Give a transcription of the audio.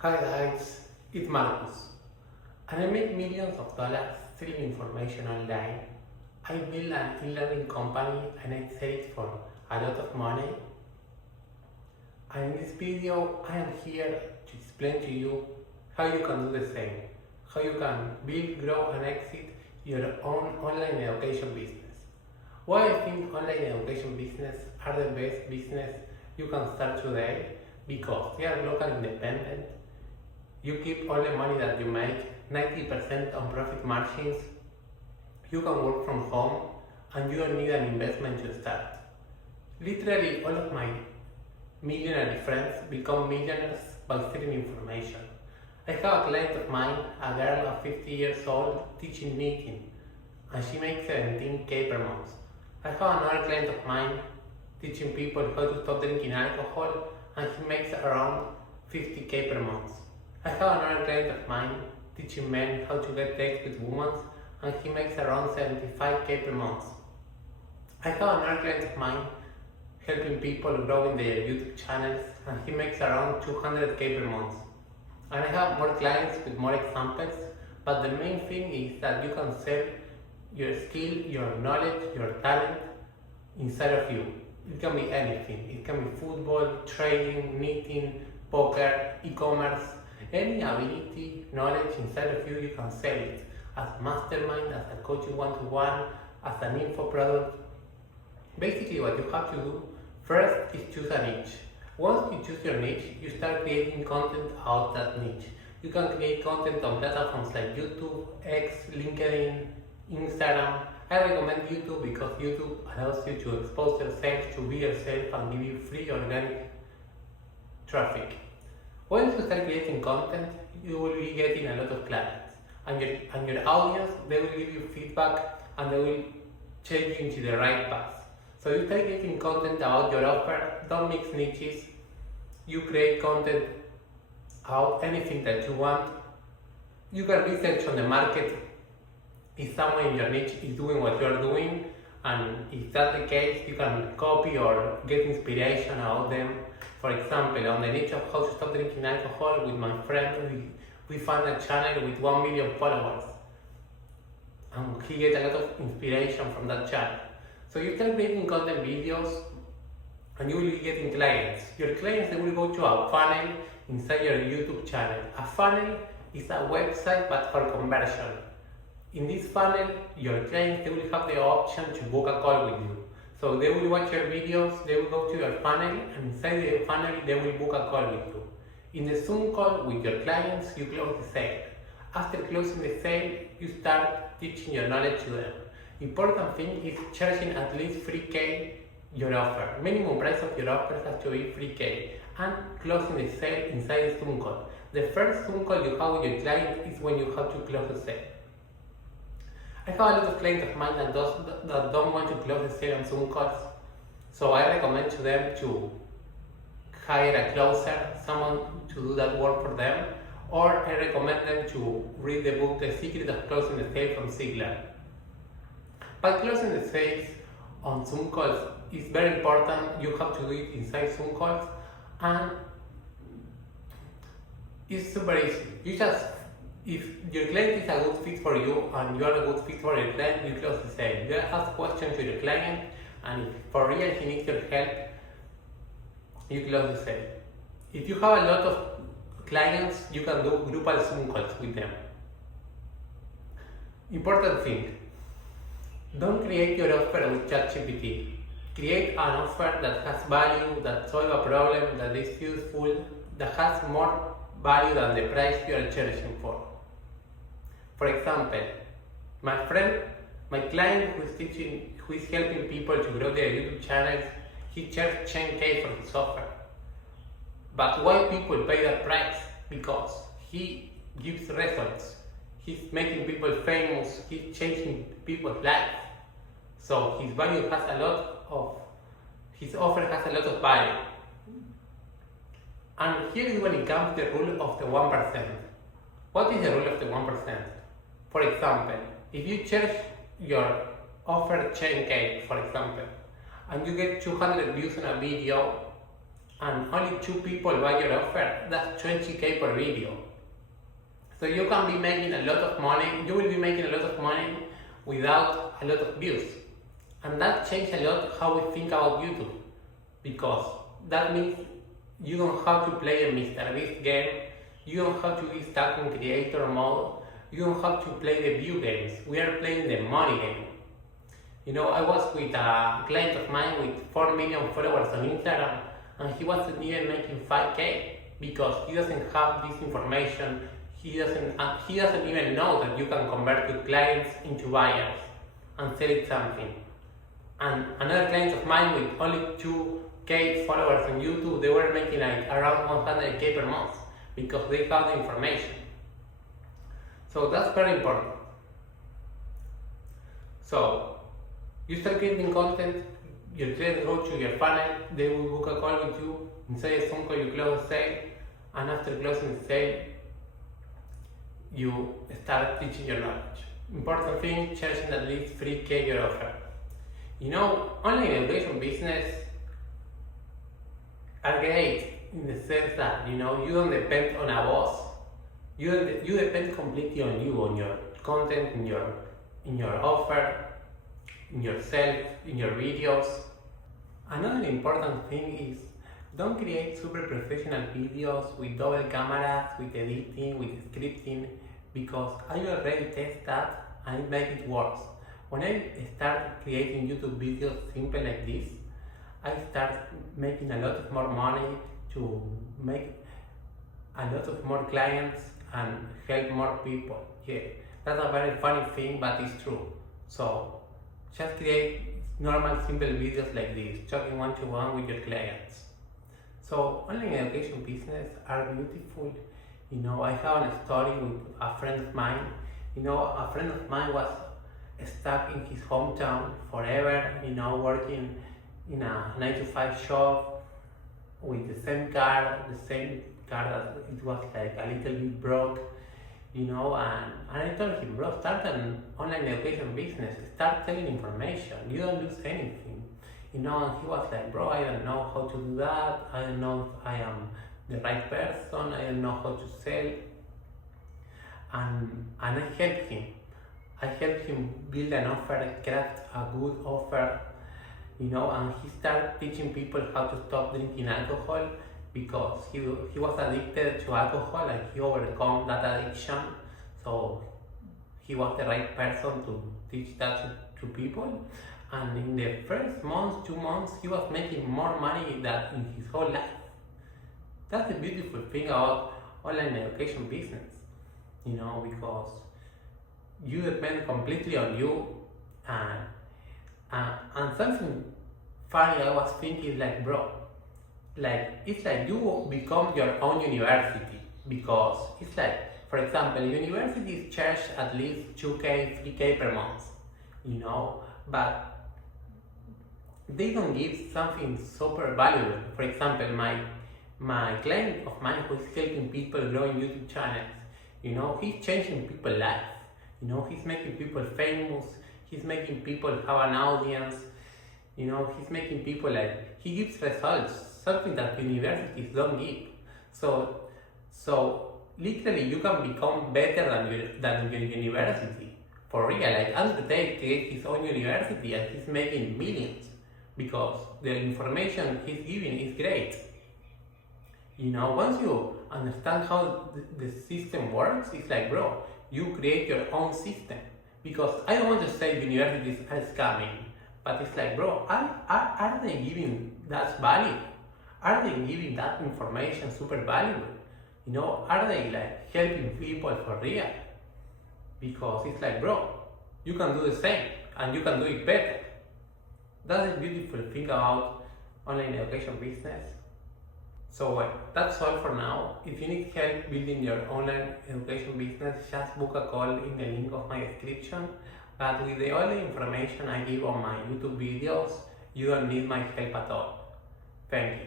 Hi guys, it's Marcus, and I make millions of dollars selling information online. I built an e-learning company and I sell it for a lot of money. And in this video, I am here to explain to you how you can do the same, how you can build, grow and exit your own online education business. Why I think online education business are the best business you can start today? Because they are local independent. You keep all the money that you make, 90% on profit margins. You can work from home and you don't need an investment to start. Literally all of my millionaire friends become millionaires by selling information. I have a client of mine, a girl of 50 years old, teaching knitting, and she makes 17K per month. I have another client of mine teaching people how to stop drinking alcohol, and he makes around 50K per month. I have another client of mine teaching men how to get sex with women, and he makes around 75K per month. I have another client of mine helping people grow in their YouTube channels, and he makes around 200K per month. And I have more clients with more examples, but the main thing is that you can sell your skill, your knowledge, your talent inside of you. It can be anything. It can be football, trading, knitting, poker, e-commerce. Any ability, knowledge inside of you, you can sell it as a mastermind, as a coaching one-to-one, as an info product. Basically what you have to do first is choose a niche. Once you choose your niche, you start creating content out that niche. You can create content on platforms like YouTube, X, LinkedIn, Instagram. I recommend YouTube because YouTube allows you to expose yourself, to be yourself and give you free organic traffic. Once you start creating content, you will be getting a lot of clients. And your audience, they will give you feedback and they will change you into the right path. So you start creating content about your offer, don't mix niches. You create content about anything that you want. You can research on the market if someone in your niche is doing what you are doing, and if that's the case, you can copy or get inspiration about them. For example, on the niche of how to stop drinking alcohol, with my friend, we found a channel with 1 million followers, and he gets a lot of inspiration from that channel. So you start creating content videos, and you will be getting clients. Your clients, they will go to a funnel inside your YouTube channel. A funnel is a website but for conversion. In this funnel, your clients, they will have the option to book a call with you. So they will watch your videos, they will go to your funnel, and inside the funnel, they will book a call with you. In the Zoom call with your clients, you close the sale. After closing the sale, you start teaching your knowledge to them. Important thing is charging at least 3K your offer. Minimum price of your offer has to be 3K. And closing the sale inside the Zoom call. The first Zoom call you have with your client is when you have to close the sale. I have a lot of clients of mine that don't want to close the sale on Zoom calls. So I recommend to them to hire a closer, someone to do that work for them. Or I recommend them to read the book The Secret of Closing the Sale from Ziegler. But closing the sales on Zoom calls is very important. You have to do it inside Zoom calls, and it's super easy. If your client is a good fit for you and you are a good fit for your client, you close the sale. You ask questions to your client, and if for real he needs your help, you close the sale. If you have a lot of clients, you can do groupal Zoom calls with them. Important thing. Don't create your offer with ChatGPT. Create an offer that has value, that solves a problem, that is useful, that has more value than the price you are charging for. For example, my client who is helping people to grow their YouTube channels, he charged 10K for his offer. But why people pay that price? Because he gives results. He's making people famous, he's changing people's lives. So his offer has a lot of value. And here is when it comes to the rule of the 1%. What is the rule of the 1%? For example, if you charge your offer 10K, for example, and you get 200 views on a video, and only 2 people buy your offer, that's 20K per video. So you can be making a lot of money, you will be making a lot of money without a lot of views. And that changed a lot how we think about YouTube, because that means you don't have to play a Mr. Beast game, you don't have to be stuck in creator mode, you don't have to play the view games, we are playing the money game. You know, I was with a client of mine with 4 million followers on Instagram, and he wasn't even making 5K because he doesn't have this information. He doesn't even know that you can convert your clients into buyers and sell it something. And another client of mine with only 2K followers on YouTube, they were making like around 100K per month because they have the information. So that's very important. So you start creating content, your clients go to your funnel, they will book a call with you, inside a Zoom call you close the sale, and after closing the sale, you start teaching your knowledge. Important thing, charging at least 3K your offer. You know, online education business are great in the sense that, you know, you don't depend on a boss. You depend completely on you, on your content, in your offer, in yourself, in your videos. Another important thing is don't create super professional videos with double cameras, with editing, with scripting, because I already tested that and it makes it worse. When I start creating YouTube videos simple like this, I start making a lot of more money to make a lot of more clients and help more people. Yeah, that's a very funny thing, but it's true. So just create normal simple videos like this, talking one-to-one with your clients. So online education business are beautiful. You know, I have a story with a friend of mine. You know, a friend of mine was stuck in his hometown forever, you know, working in a 9-to-5 shop with the same car that it was like a little bit broke, you know, and I told him, bro, start an online education business, start selling information, you don't lose anything, you know, and he was like, bro, I don't know how to do that, I don't know if I am the right person, I don't know how to sell, and I helped him. I helped him build an offer, craft a good offer, you know, and he started teaching people how to stop drinking alcohol because he was addicted to alcohol and he overcome that addiction. So he was the right person to teach that to people. And in the first month, 2 months, he was making more money than in his whole life. That's the beautiful thing about online education business, you know, because you depend completely on you, and something funny I was thinking, like, bro, like it's like you become your own university, because it's like, for example, universities charge at least 2K, 3K per month, you know, but they don't give something super valuable. For example, my client of mine who is helping people growing YouTube channels, you know, he's changing people's life. You know, he's making people famous, he's making people have an audience, you know, he's making people like, he gives results, something that universities don't give. So literally you can become better than your university, for real. Like Andrew Tate created his own university and he's making millions because the information he's giving is great. You know, once you understand how the system works, it's like, bro, you create your own system. Because I don't want to say universities are scamming, but it's like, bro, are they giving that value? Are they giving that information super valuable? You know, are they like helping people for real? Because it's like, bro, you can do the same and you can do it better. That's the beautiful thing about online education business. So well, that's all for now. If you need help building your online education business, just book a call in the link of my description. But with all the information I give on my YouTube videos, you don't need my help at all. Thank you.